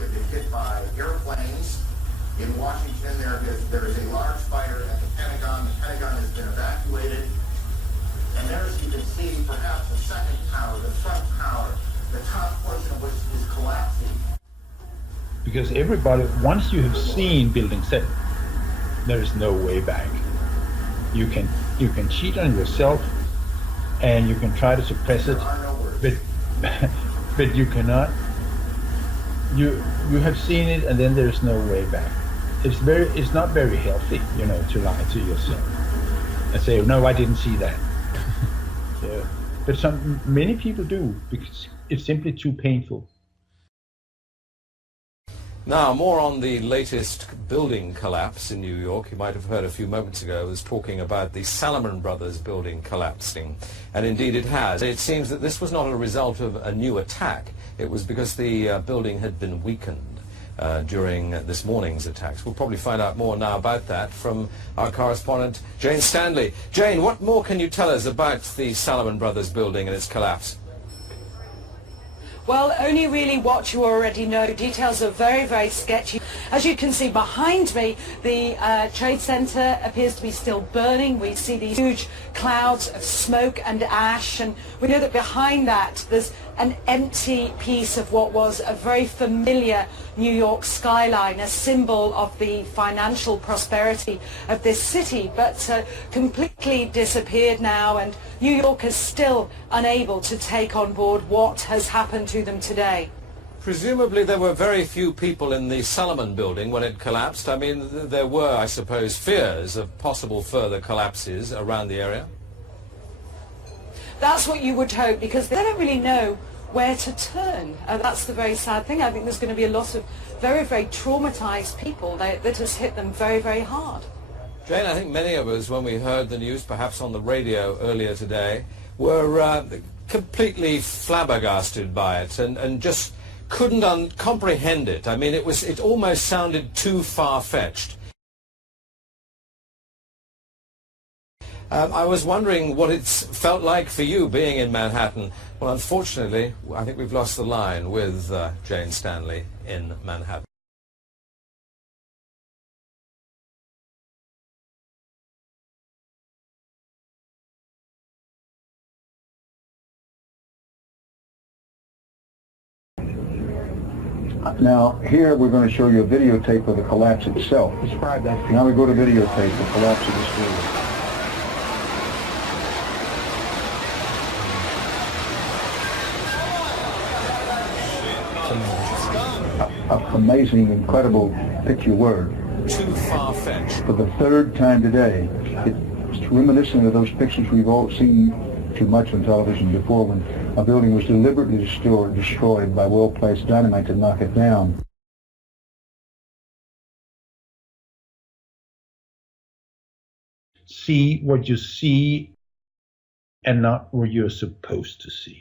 York have been hit by airplanes. In Washington, there is a large fire at the Pentagon. The Pentagon has been evacuated. And there, as you can see, perhaps the second tower, the front tower, the top portion of which is collapsing. Because everybody, once you have seen building 7, there is no way back. You can cheat on yourself, and you can try to suppress it, but you cannot. You have seen it, and then there's no way back. It's not very healthy, to lie to yourself and say, no, I didn't see that. But many people do, because it's simply too painful. Now, more on the latest building collapse in New York. You might have heard a few moments ago I was talking about the Salomon Brothers building collapsing. And indeed it has. It seems that this was not a result of a new attack. It was because the building had been weakened during this morning's attacks. We'll probably find out more now about that from our correspondent, Jane Stanley. Jane, what more can you tell us about the Salomon Brothers building and its collapse? Well, only really what you already know. Details are very, very sketchy. As you can see behind me, the Trade Center appears to be still burning. We see these huge clouds of smoke and ash, and we know that behind that there's an empty piece of what was a very familiar New York skyline, a symbol of the financial prosperity of this city, but completely disappeared now, and New York is still unable to take on board what has happened to them today. Presumably there were very few people in the Salomon building when it collapsed. I mean, there were, I suppose, fears of possible further collapses around the area. That's what you would hope, because they don't really know where to turn. That's the very sad thing. I think there's going to be a lot of very, very traumatized people that has hit them very, very hard. Jane, I think many of us, when we heard the news, perhaps on the radio earlier today, were completely flabbergasted by it and just couldn't comprehend it. I mean, it almost sounded too far-fetched. I was wondering what it's felt like for you being in Manhattan. Well, unfortunately, I think we've lost the line with Jane Stanley in Manhattan. Now, here we're going to show you a videotape of the collapse itself. Describe that. Now we go to videotape, the collapse of this building. Amazing, incredible picture word. Too far-fetched. For the third time today, it's reminiscent of those pictures we've all seen too much on television before, when a building was deliberately destroyed by well-placed dynamite to knock it down. See what you see and not what you're supposed to see.